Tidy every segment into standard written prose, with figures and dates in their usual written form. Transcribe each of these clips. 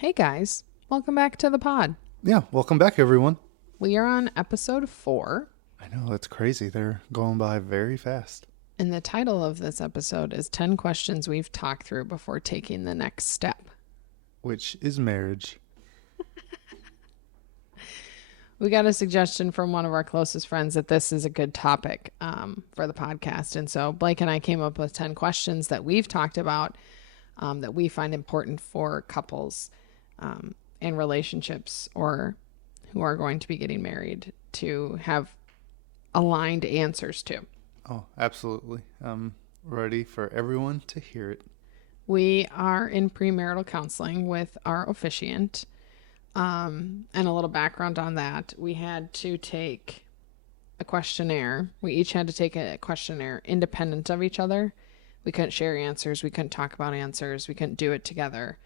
Hey guys, welcome back to the pod. Yeah, welcome back, everyone. We are on episode 4, I know, it's crazy. They're going by very fast. and the title of this episode is 10 Questions We've Talked Through Before Taking the Next Step. Which is marriage. We got a suggestion from one of our closest friends that this is a good topic for the podcast. And so Blake and I came up with 10 questions that we've talked about that we find important for couples in relationships or who are going to be getting married to have aligned answers to. Oh, absolutely. I'm ready for everyone to hear it. We are in premarital counseling with our officiant. And a little background on that. We had to take a questionnaire. We each had to take a questionnaire independent of each other. We couldn't share answers. We couldn't talk about answers. We couldn't do it together.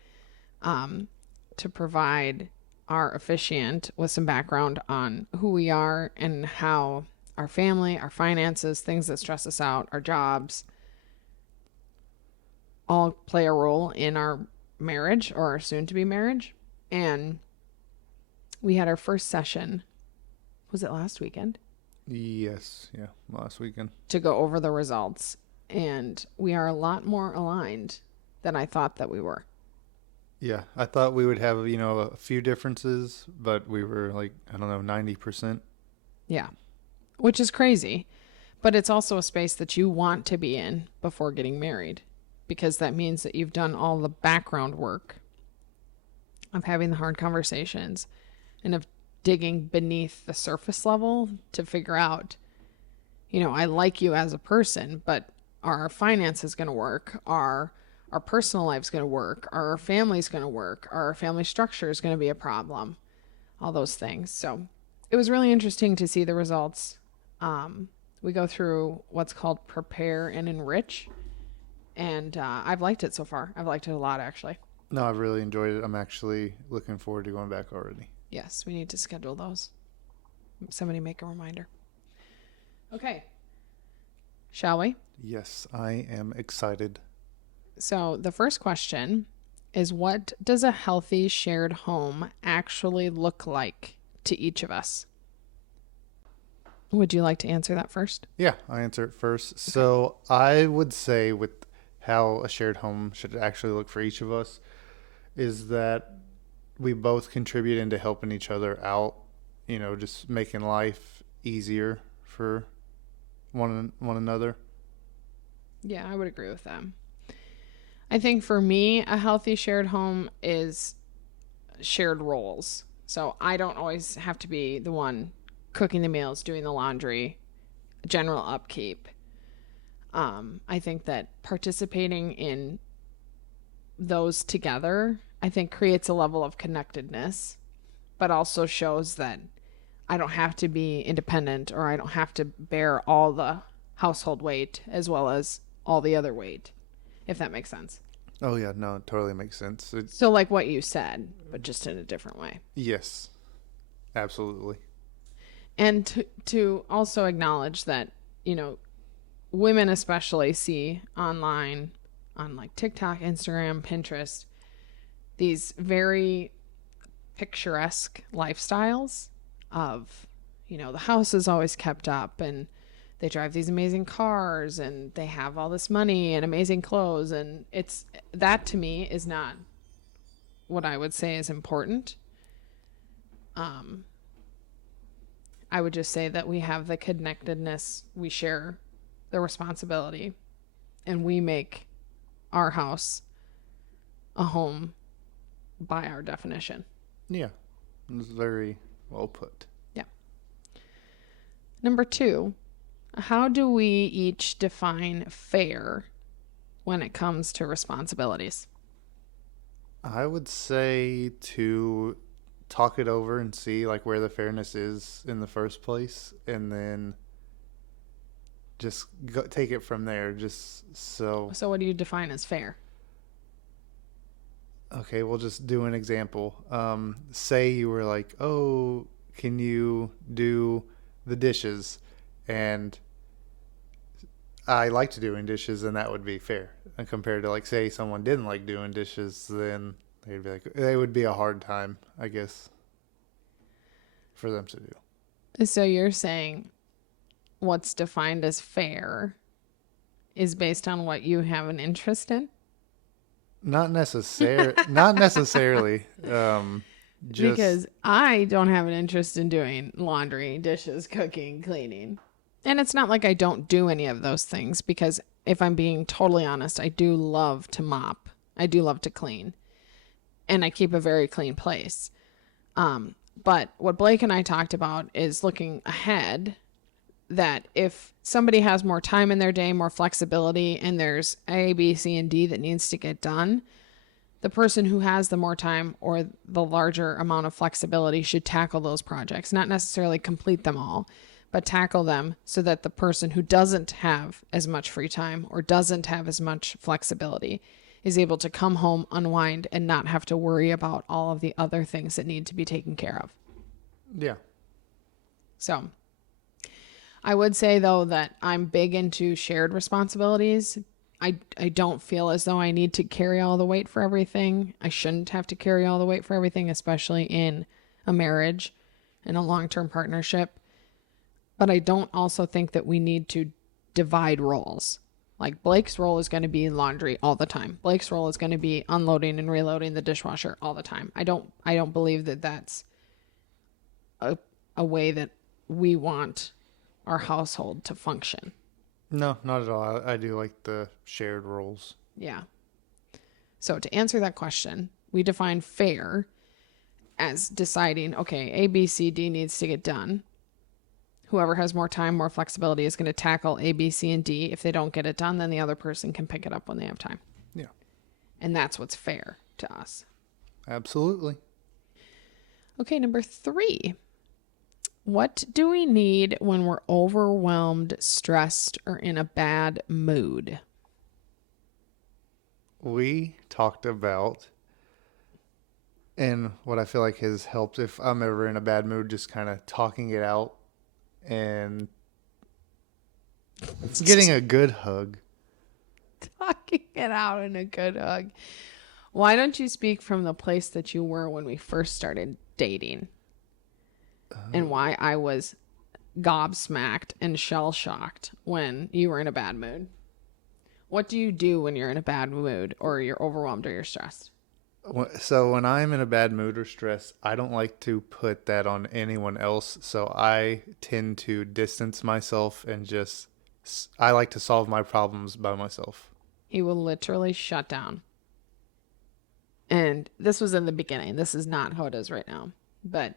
To provide our officiant with some background on who we are and how our family, our finances, things that stress us out, our jobs, all play a role in our marriage or our soon-to-be marriage. And we had our first session, was it last weekend? Yes, yeah, last weekend. To go over the results. And we are a lot more aligned than I thought that we were. Yeah, I thought we would have, a few differences, but we were like, 90%. Yeah. Which is crazy. But it's also a space that you want to be in before getting married, because that means that you've done all the background work of having the hard conversations and of digging beneath the surface level to figure out, I like you as a person, but are our finances going to work? Are our personal life's going to work? Are our family's going to work? Are our family structure is going to be a problem? All those things. So it was really interesting to see the results. We go through what's called prepare and enrich. And I've liked it so far. I've liked it a lot, actually. No, I've really enjoyed it. I'm actually looking forward to going back already. Yes, we need to schedule those. Somebody make a reminder. Okay. Shall we? Yes, I am excited. So the first question is, what does a healthy shared home actually look like to each of us? Would you like to answer that first? Yeah, I'll answer it first. Okay. So I would say with how a shared home should actually look for each of us is that we both contribute into helping each other out, just making life easier for one another. Yeah, I would agree with that. I think for me, a healthy shared home is shared roles. So I don't always have to be the one cooking the meals, doing the laundry, general upkeep. I think that participating in those together, I think, creates a level of connectedness, but also shows that I don't have to be independent, or I don't have to bear all the household weight as well as all the other weight, if that makes sense. Oh, yeah, no, it totally makes sense. So like what you said, but just in a different way. Yes, absolutely. And to also acknowledge that, women especially see online on like TikTok, Instagram, Pinterest, these very picturesque lifestyles of, the house is always kept up and they drive these amazing cars and they have all this money and amazing clothes. And that to me is not what I would say is important. I would just say that we have the connectedness, we share the responsibility, and we make our house a home by our definition. Yeah, it's very well put. Yeah. Number 2, how do we each define fair when it comes to responsibilities? I would say to talk it over and see like where the fairness is in the first place, and then just take it from there. So what do you define as fair? Okay, we'll just do an example. Say you were like, oh, can you do the dishes? And I liked doing dishes, and that would be fair. And compared to, like, say someone didn't like doing dishes, then they'd be like, they would be a hard time, I guess, for them to do. So you're saying what's defined as fair is based on what you have an interest in? Not necessarily. Just Because I don't have an interest in doing laundry, dishes, cooking, cleaning. And it's not like I don't do any of those things, because if I'm being totally honest, I do love to mop. I do love to clean. And I keep a very clean place. But what Blake and I talked about is looking ahead, that if somebody has more time in their day, more flexibility, and there's A, B, C, and D that needs to get done, the person who has the more time or the larger amount of flexibility should tackle those projects, not necessarily complete them all, but tackle them so that the person who doesn't have as much free time or doesn't have as much flexibility is able to come home, unwind, and not have to worry about all of the other things that need to be taken care of. yeah. So I would say, though, that I'm big into shared responsibilities. I don't feel as though I need to carry all the weight for everything. I shouldn't have to carry all the weight for everything, especially in a marriage and a long-term partnership. But I don't also think that we need to divide roles. Like, Blake's role is going to be laundry all the time. Blake's role is going to be unloading and reloading the dishwasher all the time. I don't believe that that's a way that we want our household to function. No, not at all. I do like the shared roles. Yeah. So to answer that question, we define fair as deciding, okay, A, B, C, D needs to get done. Whoever has more time, more flexibility is going to tackle A, B, C, and D. If they don't get it done, then the other person can pick it up when they have time. Yeah. And that's what's fair to us. Absolutely. Okay, number 3. What do we need when we're overwhelmed, stressed, or in a bad mood? We talked about, and what I feel like has helped if I'm ever in a bad mood, just kind of talking it out and getting a good hug. Talking it out in a good hug. Why don't you speak from the place that you were when we first started dating? And why I was gobsmacked and shell-shocked when you were in a bad mood. What do you do when you're in a bad mood or you're overwhelmed or you're stressed? So when I'm in a bad mood or stress, I don't like to put that on anyone else. So I tend to distance myself and I like to solve my problems by myself. He will literally shut down. And this was in the beginning. This is not how it is right now. But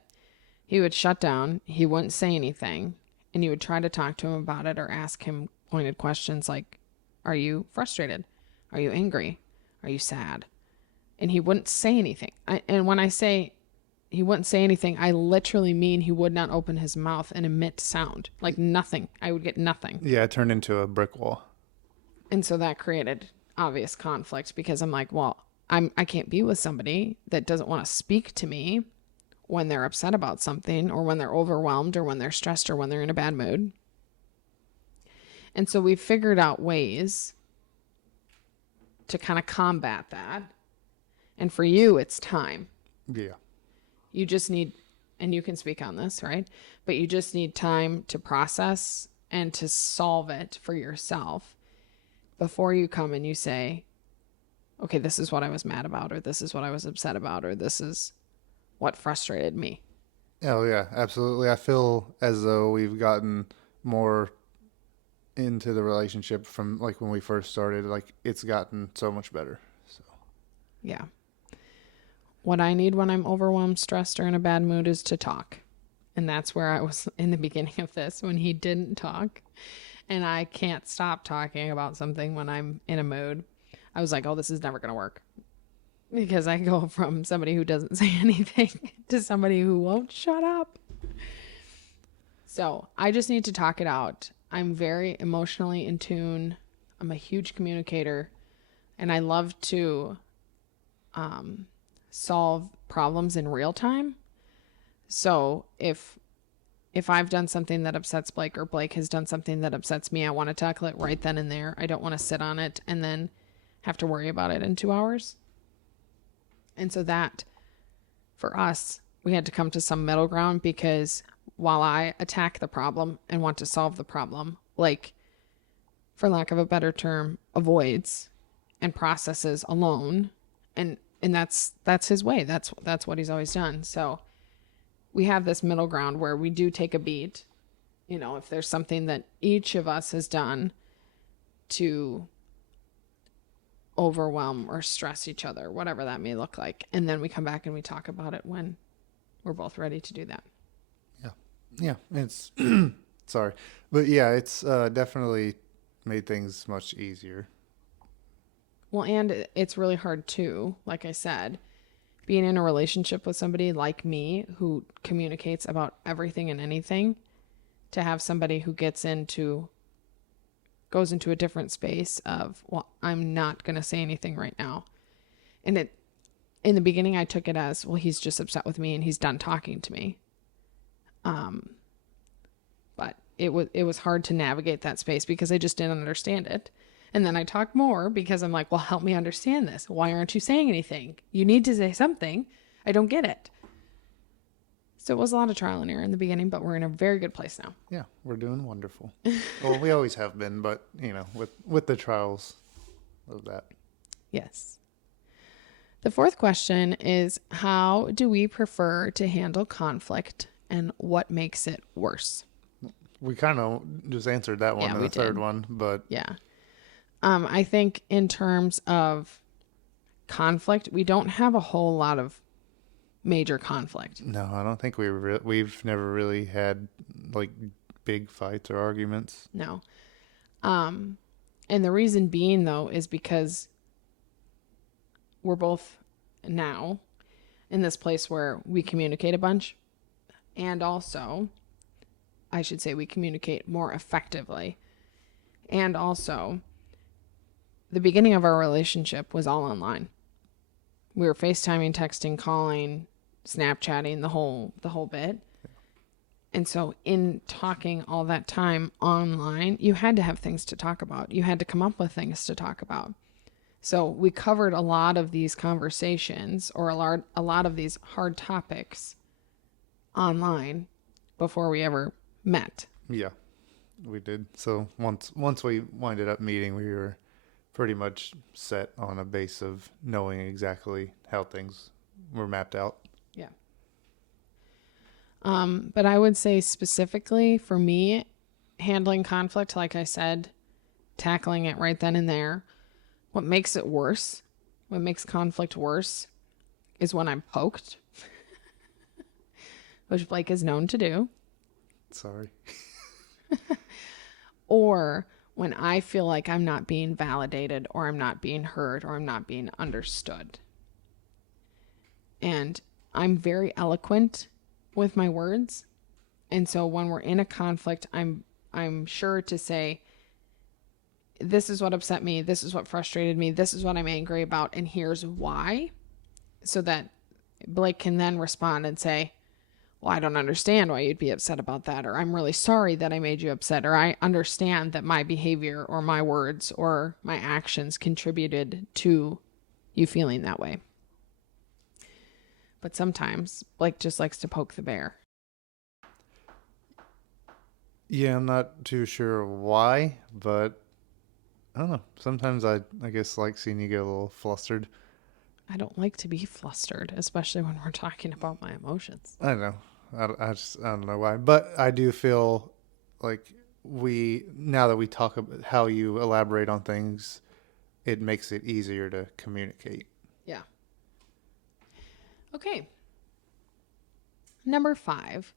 he would shut down. He wouldn't say anything. And you would try to talk to him about it or ask him pointed questions like, are you frustrated? Are you angry? Are you sad? And he wouldn't say anything. And when I say he wouldn't say anything, I literally mean he would not open his mouth and emit sound. Like nothing. I would get nothing. Yeah, it turned into a brick wall. And so that created obvious conflict because I'm like, well, I can't be with somebody that doesn't want to speak to me when they're upset about something or when they're overwhelmed or when they're stressed or when they're in a bad mood. And so we've figured out ways to kind of combat that. And for you, it's time. Yeah. You just need, and you can speak on this, right? But you just need time to process and to solve it for yourself before you come and you say, okay, this is what I was mad about, or this is what I was upset about, or this is what frustrated me. Oh, yeah, absolutely. I feel as though we've gotten more into the relationship from like when we first started. Like it's gotten so much better. So yeah. What I need when I'm overwhelmed, stressed, or in a bad mood is to talk. And that's where I was in the beginning of this when he didn't talk. And I can't stop talking about something when I'm in a mood. I was like, oh, this is never going to work. Because I go from somebody who doesn't say anything to somebody who won't shut up. So I just need to talk it out. I'm very emotionally in tune. I'm a huge communicator. And I love to solve problems in real time. So if I've done something that upsets Blake or Blake has done something that upsets me, I want to tackle it right then and there. I don't want to sit on it and then have to worry about it in 2 hours. And so that, for us, we had to come to some middle ground, because while I attack the problem and want to solve the problem, like, for lack of a better term, avoids and processes alone, and that's his way. That's what he's always done. So we have this middle ground where we do take a beat, if there's something that each of us has done to overwhelm or stress each other, whatever that may look like. And then we come back and we talk about it when we're both ready to do that. Yeah. It's, sorry. But yeah, it's definitely made things much easier. Well, and it's really hard too, like I said, being in a relationship with somebody like me who communicates about everything and anything, to have somebody who goes into a different space of, well, I'm not going to say anything right now. And in the beginning, I took it as, well, he's just upset with me and he's done talking to me. But it was hard to navigate that space because I just didn't understand it. And then I talked more because I'm like, well, help me understand this. Why aren't you saying anything? You need to say something. I don't get it. So it was a lot of trial and error in the beginning, but we're in a very good place now. Yeah, we're doing wonderful. Well, we always have been, but with the trials of that. Yes. The fourth question is, how do we prefer to handle conflict, and what makes it worse? We kind of just answered that one in the third one, but yeah. I think in terms of conflict, we don't have a whole lot of major conflict. No, I don't think we've never really had like big fights or arguments. No. And the reason being, though, is because we're both now in this place where we communicate a bunch, and also, I should say, we communicate more effectively. And also, the beginning of our relationship was all online. We were FaceTiming, texting, calling, Snapchatting, the whole bit. And so in talking all that time online, you had to have things to talk about. You had to come up with things to talk about. So we covered a lot of these conversations, or a lot of these hard topics online before we ever met. Yeah, we did. So once we winded up meeting, we were pretty much set on a base of knowing exactly how things were mapped out. Yeah. But I would say specifically for me, handling conflict, like I said, tackling it right then and there. What makes it worse, what makes conflict worse, is when I'm poked, which Blake is known to do. Sorry. Or when I feel like I'm not being validated, or I'm not being heard, or I'm not being understood. And I'm very eloquent with my words. And so when we're in a conflict, I'm sure to say, this is what upset me, this is what frustrated me, this is what I'm angry about, and here's why. So that Blake can then respond and say, well, I don't understand why you'd be upset about that, or I'm really sorry that I made you upset, or I understand that my behavior or my words or my actions contributed to you feeling that way. But sometimes Blake just likes to poke the bear. Yeah, I'm not too sure why, but I don't know. Sometimes I guess like seeing you get a little flustered. I don't like to be flustered, especially when we're talking about my emotions. I know. I don't know why, but I do feel like now that we talk about how you elaborate on things, it makes it easier to communicate. Yeah. Okay. Number 5.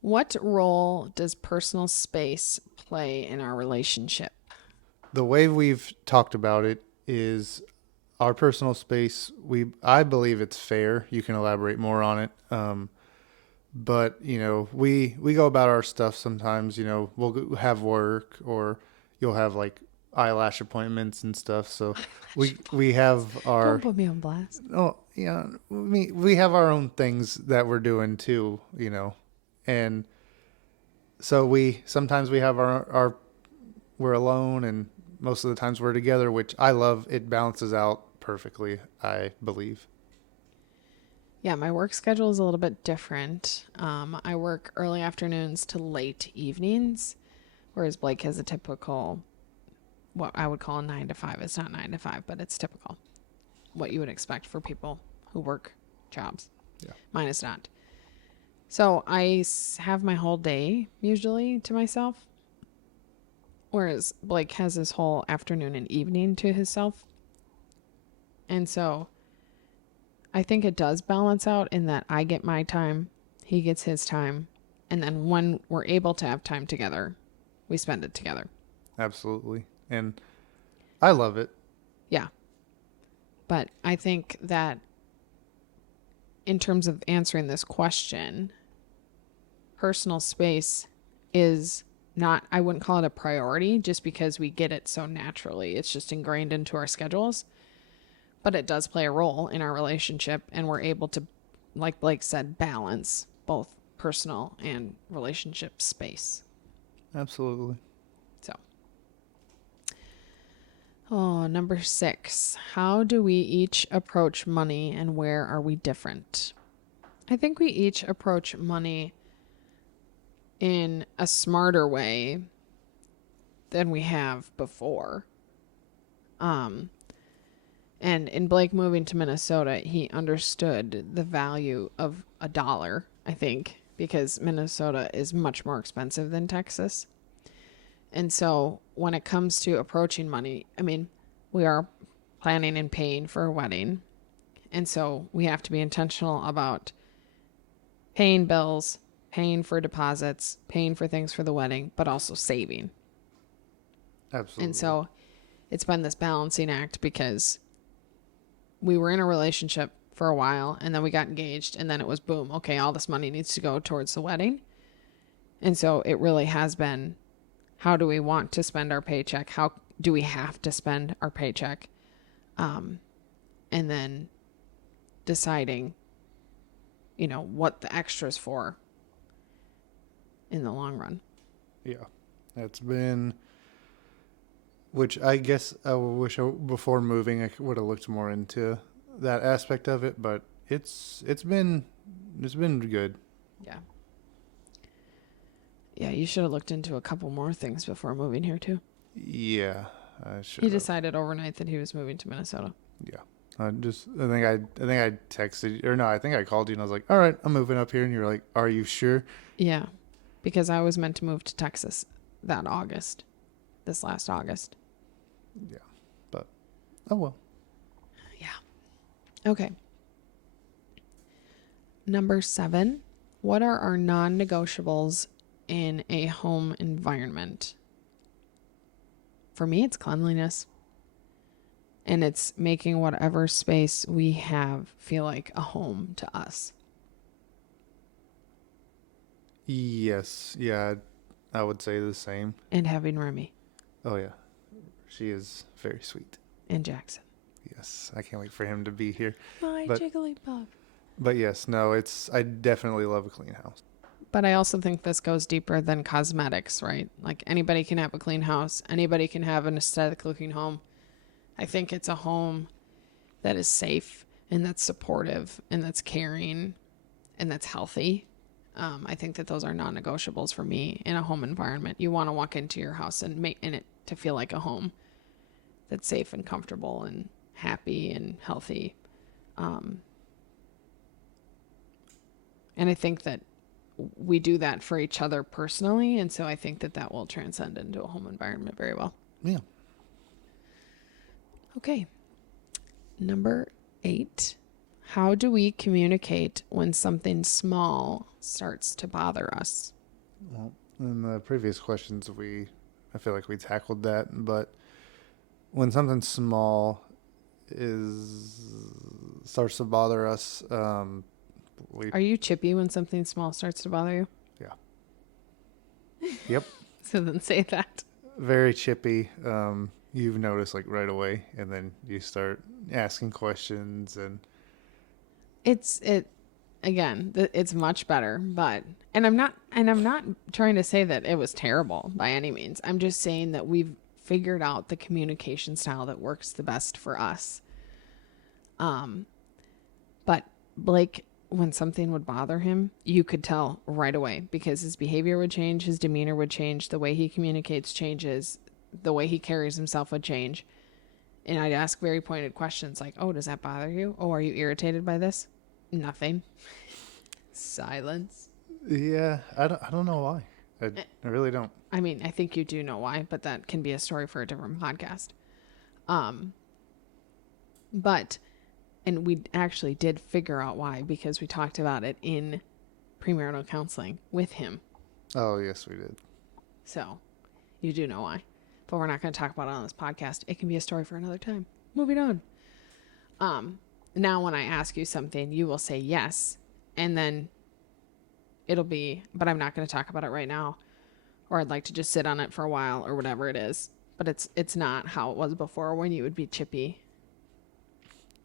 What role does personal space play in our relationship? The way we've talked about it is our personal space. I believe it's fair. You can elaborate more on it. But we go about our stuff sometimes. We'll have work, or you'll have like eyelash appointments and stuff. So we have our. Don't put me on blast. Oh yeah, we have our own things that we're doing too. And so sometimes we have our we're alone, and most of the times we're together, which I love. It balances out perfectly, I believe. Yeah, my work schedule is a little bit different. I work early afternoons to late evenings, whereas Blake has a typical, what I would call a 9 to 5. It's not 9 to 5, but it's typical. What you would expect for people who work jobs. Yeah. Mine is not. So I have my whole day usually to myself, whereas Blake has his whole afternoon and evening to himself. And so I think it does balance out in that I get my time, he gets his time, and then when we're able to have time together, we spend it together. Absolutely. And I love it. Yeah. But I think that in terms of answering this question, personal space is not, I wouldn't call it a priority just because we get it so naturally. It's just ingrained into our schedules. But it does play a role in our relationship, and we're able to, like Blake said, balance both personal and relationship space. Absolutely. So, number 6. How do we each approach money, and where are we different? I think we each approach money in a smarter way than we have before. And in Blake moving to Minnesota, he understood the value of a dollar, I think, because Minnesota is much more expensive than Texas. And so when it comes to approaching money, I mean, we are planning and paying for a wedding. And so we have to be intentional about paying bills, paying for deposits, paying for things for the wedding, but also saving. Absolutely. And so it's been this balancing act because we were in a relationship for a while, and then we got engaged, and then it was boom. Okay, all this money needs to go towards the wedding. And so it really has been, how do we want to spend our paycheck? How do we have to spend our paycheck? And then deciding, what the extra's for in the long run. Yeah. That's been, which I guess I wish before moving I would have looked more into that aspect of it, but it's been good. Yeah. Yeah, you should have looked into a couple more things before moving here too. Yeah, I should. He decided overnight that he was moving to Minnesota. Yeah. I think I texted, or no, I think I called you and I was like, all right, I'm moving up here. And you're like, are you sure? Yeah, because I was meant to move to Texas this last August. Yeah, but oh well. Yeah. Okay. Number 7, what are our non-negotiables in a home environment? For me, it's cleanliness. And it's making whatever space we have feel like a home to us. Yes, yeah, I would say the same. And having Remy Oh yeah, she is very sweet. and Jackson. Yes, I can't wait for him to be here. My But- Jigglypuff. But yes, no, I definitely love a clean house. But I also think this goes deeper than cosmetics, right? Like anybody can have a clean house. Anybody can have an aesthetic looking home. I think it's a home that is safe and that's supportive and that's caring and that's healthy. I think that those are non-negotiables for me in a home environment. You want to walk into your house and make in it to feel like a home that's safe and comfortable and happy and healthy. And I think that we do that for each other personally. And so I think that that will transcend into a home environment very well. Yeah. Okay. Number 8. How do we communicate when something small starts to bother us? Well, in the previous questions, I feel like we tackled that, but when something small starts to bother us, Are you chippy when something small starts to bother you? Yep, So then say that. very chippy. You've noticed like right away, and then you start asking questions, and It's much better, but I'm not trying to say that it was terrible by any means. I'm just saying that we've figured out the communication style that works the best for us. But Blake when something would bother him, you could tell right away because his behavior would change, his demeanor would change, the way he communicates changes, the way he carries himself would change. And I'd ask very pointed questions like, oh, does that bother you? Oh, are you irritated by this? Nothing. Silence. Yeah, I don't know why. I really don't. I mean, I think you do know why, but that can be a story for a different podcast. But, and we actually did figure out why because we talked about it in premarital counseling with him. Oh, yes, we did. So, you do know why. But we're not going to talk about it on this podcast. It can be a story for another time. Moving on. Now when I ask you something, you will say yes. And then it'll be, but I'm not going to talk about it right now. Or I'd like to just sit on it for a while or whatever it is. But it's not how it was before when you would be chippy.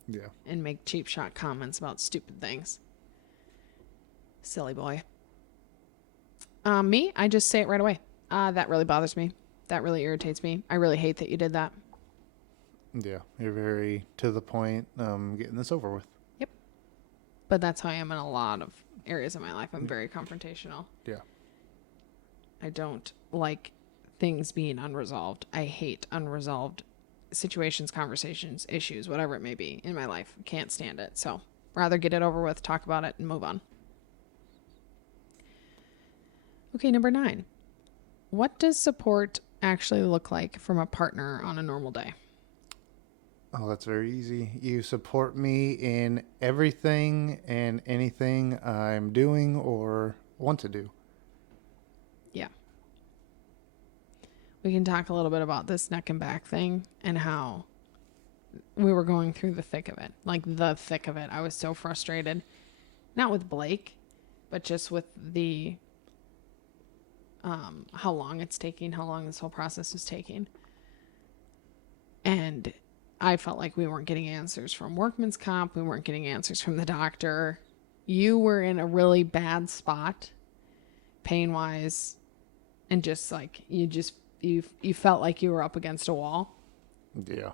Yeah. And make cheap shot comments about stupid things. Silly boy. Me, I just say it right away. That really bothers me. That really irritates me. I really hate that you did that. Yeah, you're very to the point, getting this over with. Yep. But that's how I am in a lot of areas of my life. I'm very confrontational. Yeah. I don't like things being unresolved. I hate unresolved situations, conversations, issues, whatever it may be in my life. Can't stand it. So rather get it over with, talk about it, and move on. Okay, number 9. What does support actually look like from a partner on a normal day? Oh, that's very easy. You support me in everything and anything I'm doing or want to do. Yeah. We can talk a little bit about this neck and back thing and how we were going through the thick of it. Like the thick of it. I was so frustrated. Not with Blake, but just with the how long it's taking, how long this whole process is taking. And I felt like we weren't getting answers from workman's comp. We weren't getting answers from the doctor. You were in a really bad spot, pain-wise, and just like you felt like you were up against a wall. Yeah.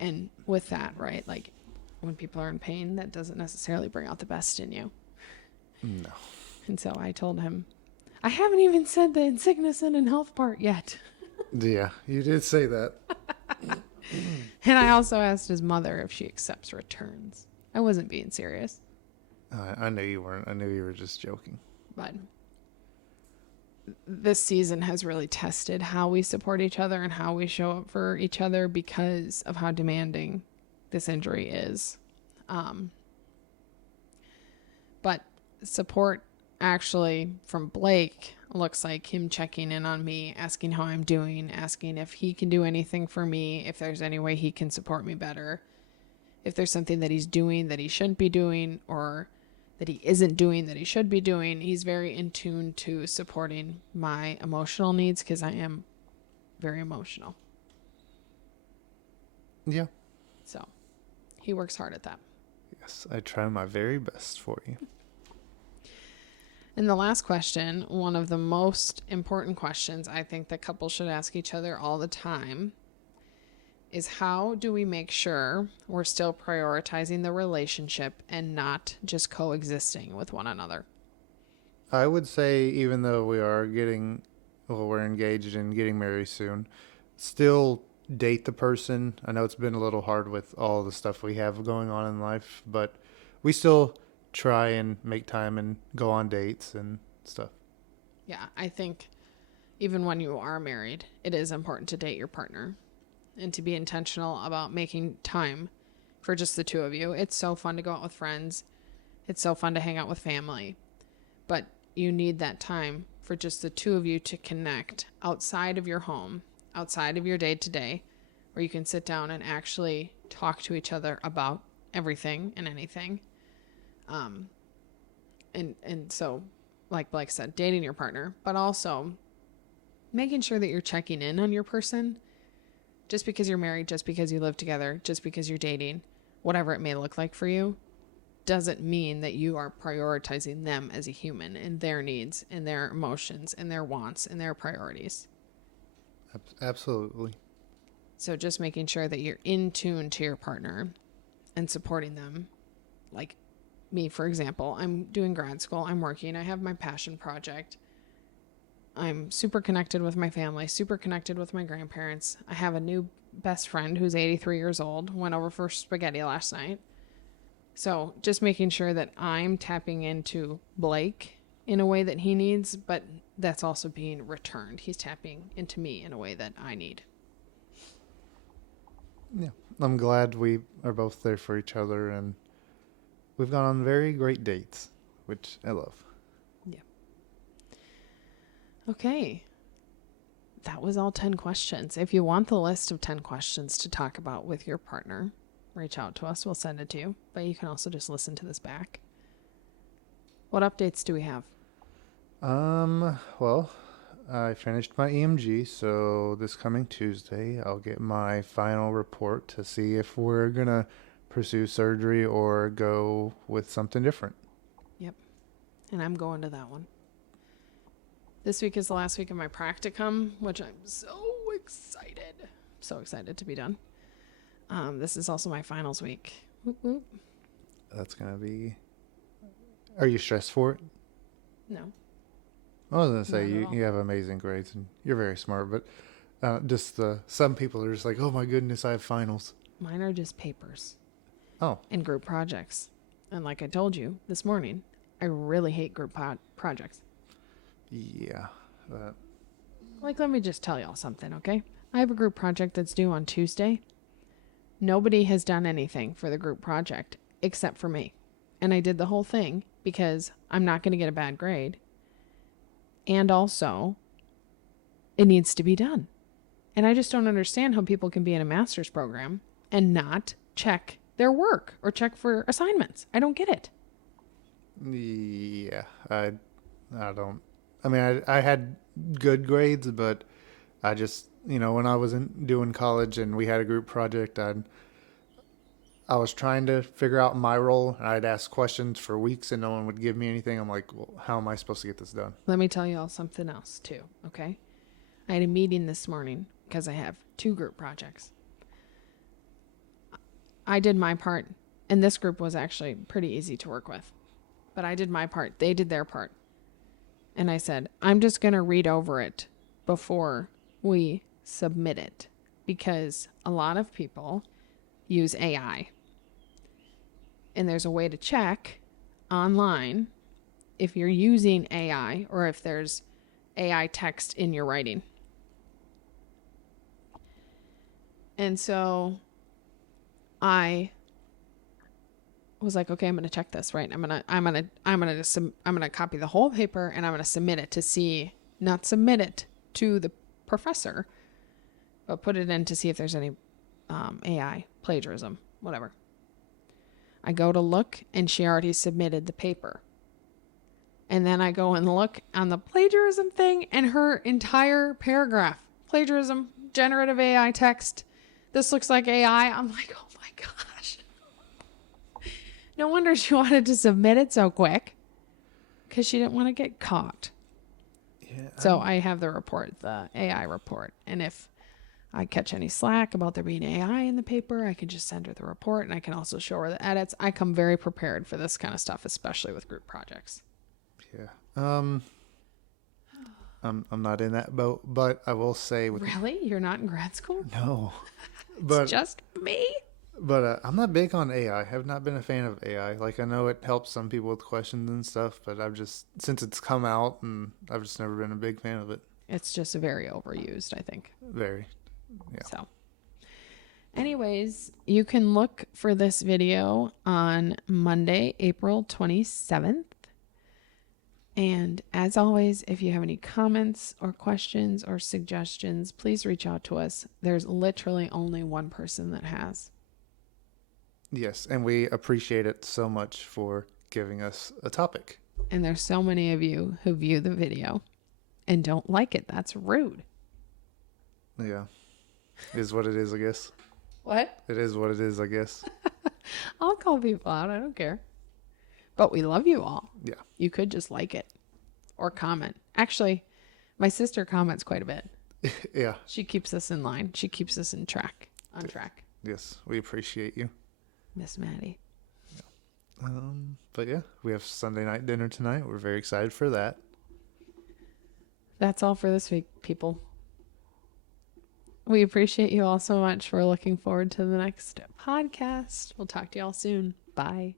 And with that, right, like when people are in pain, that doesn't necessarily bring out the best in you. No. And so I told him, I haven't even said the in sickness and in health part yet. Yeah, you did say that. And I also asked his mother if she accepts returns. I wasn't being serious. I knew you weren't. I knew you were just joking. But this season has really tested how we support each other and how we show up for each other because of how demanding this injury is. But support actually from Blake looks like him checking in on me, asking how I'm doing, asking if he can do anything for me, if there's any way he can support me better, if there's something that he's doing that he shouldn't be doing or that he isn't doing that he should be doing. He's very in tune to supporting my emotional needs because I am very emotional. Yeah. So he works hard at that. Yes, I try my very best for you. And the last question, one of the most important questions I think that couples should ask each other all the time, is how do we make sure we're still prioritizing the relationship and not just coexisting with one another? I would say even though we're engaged and getting married soon, still date the person. I know it's been a little hard with all the stuff we have going on in life, but we still try and make time and go on dates and stuff. Yeah, I think even when you are married, it is important to date your partner and to be intentional about making time for just the two of you. It's so fun to go out with friends. It's so fun to hang out with family. But you need that time for just the two of you to connect outside of your home, outside of your day-to-day, where you can sit down and actually talk to each other about everything and anything. And so, like Blake said, dating your partner, but also making sure that you're checking in on your person. Just because you're married, just because you live together, just because you're dating, whatever it may look like for you, doesn't mean that you are prioritizing them as a human and their needs and their emotions and their wants and their priorities. Absolutely. So just making sure that you're in tune to your partner and supporting them like me, for example, I'm doing grad school, I'm working, I have my passion project. I'm super connected with my family, super connected with my grandparents. I have a new best friend who's 83 years old, went over for spaghetti last night. So just making sure that I'm tapping into Blake in a way that he needs, but that's also being returned. He's tapping into me in a way that I need. Yeah. I'm glad we are both there for each other, and we've gone on very great dates, which I love. Yeah. Okay. That was all 10 questions. If you want the list of 10 questions to talk about with your partner, reach out to us. We'll send it to you. But you can also just listen to this back. What updates do we have? Well, I finished my EMG, so this coming Tuesday, I'll get my final report to see if we're gonna pursue surgery or go with something different. Yep. And I'm going to that one. This week is the last week of my practicum, which I'm so excited. So excited to be done. This is also my finals week. Whoop, whoop. That's gonna be. Are you stressed for it? No. I was gonna say Not at all. you have amazing grades and you're very smart, but just some people are just like, oh my goodness, I have finals. Mine are just papers. Oh. And group projects. And like I told you this morning, I really hate group projects. Yeah. Like, let me just tell y'all something, okay? I have a group project that's due on Tuesday. Nobody has done anything for the group project except for me. And I did the whole thing because I'm not going to get a bad grade. And also, it needs to be done. And I just don't understand how people can be in a master's program and not check their work or check for assignments. I don't get it. Yeah. I don't. I mean, I had good grades, but I just, when I was doing college and we had a group project, I was trying to figure out my role, and I'd ask questions for weeks and no one would give me anything. I'm like, well, how am I supposed to get this done? Let me tell you all something else too, okay? I had a meeting this morning because I have 2 group projects. I did my part, and this group was actually pretty easy to work with. But I did my part. They did their part. And I said, I'm just going to read over it before we submit it because a lot of people use AI. And there's a way to check online if you're using AI or if there's AI text in your writing. And so I was like, okay, I'm going to check this, right? I'm going to copy the whole paper and I'm going to submit it to see, not submit it to the professor, but put it in to see if there's any AI plagiarism, whatever. I go to look and she already submitted the paper. And then I go and look on the plagiarism thing and her entire paragraph, plagiarism, generative AI text. This looks like AI. I'm like, oh my gosh. No wonder she wanted to submit it so quick because she didn't want to get caught. Yeah. So I have the report, the AI report. And if I catch any slack about there being AI in the paper, I can just send her the report and I can also show her the edits. I come very prepared for this kind of stuff, especially with group projects. Yeah. I'm not in that boat, but I will say Really? You're not in grad school? No. It's just me? But I'm not big on AI. I have not been a fan of AI. Like, I know it helps some people with questions and stuff, but since it's come out, and I've just never been a big fan of it. It's just very overused, I think. Very. Yeah. So, anyways, you can look for this video on Monday, April 27th. And as always, if you have any comments or questions or suggestions, please reach out to us. There's literally only one person that has. Yes, and we appreciate it so much for giving us a topic. And there's so many of you who view the video and don't like it. That's rude. Yeah. It is what it is, I guess. What? It is what it is, I guess. I'll call people out. I don't care. But we love you all. Yeah. You could just like it or comment. Actually, my sister comments quite a bit. Yeah. She keeps us in line. She keeps us on track. Yes, we appreciate you. Miss Maddie. But yeah, we have Sunday night dinner tonight. We're very excited for that. That's all for this week, people. We appreciate you all so much. We're looking forward to the next podcast. We'll talk to y'all soon. Bye.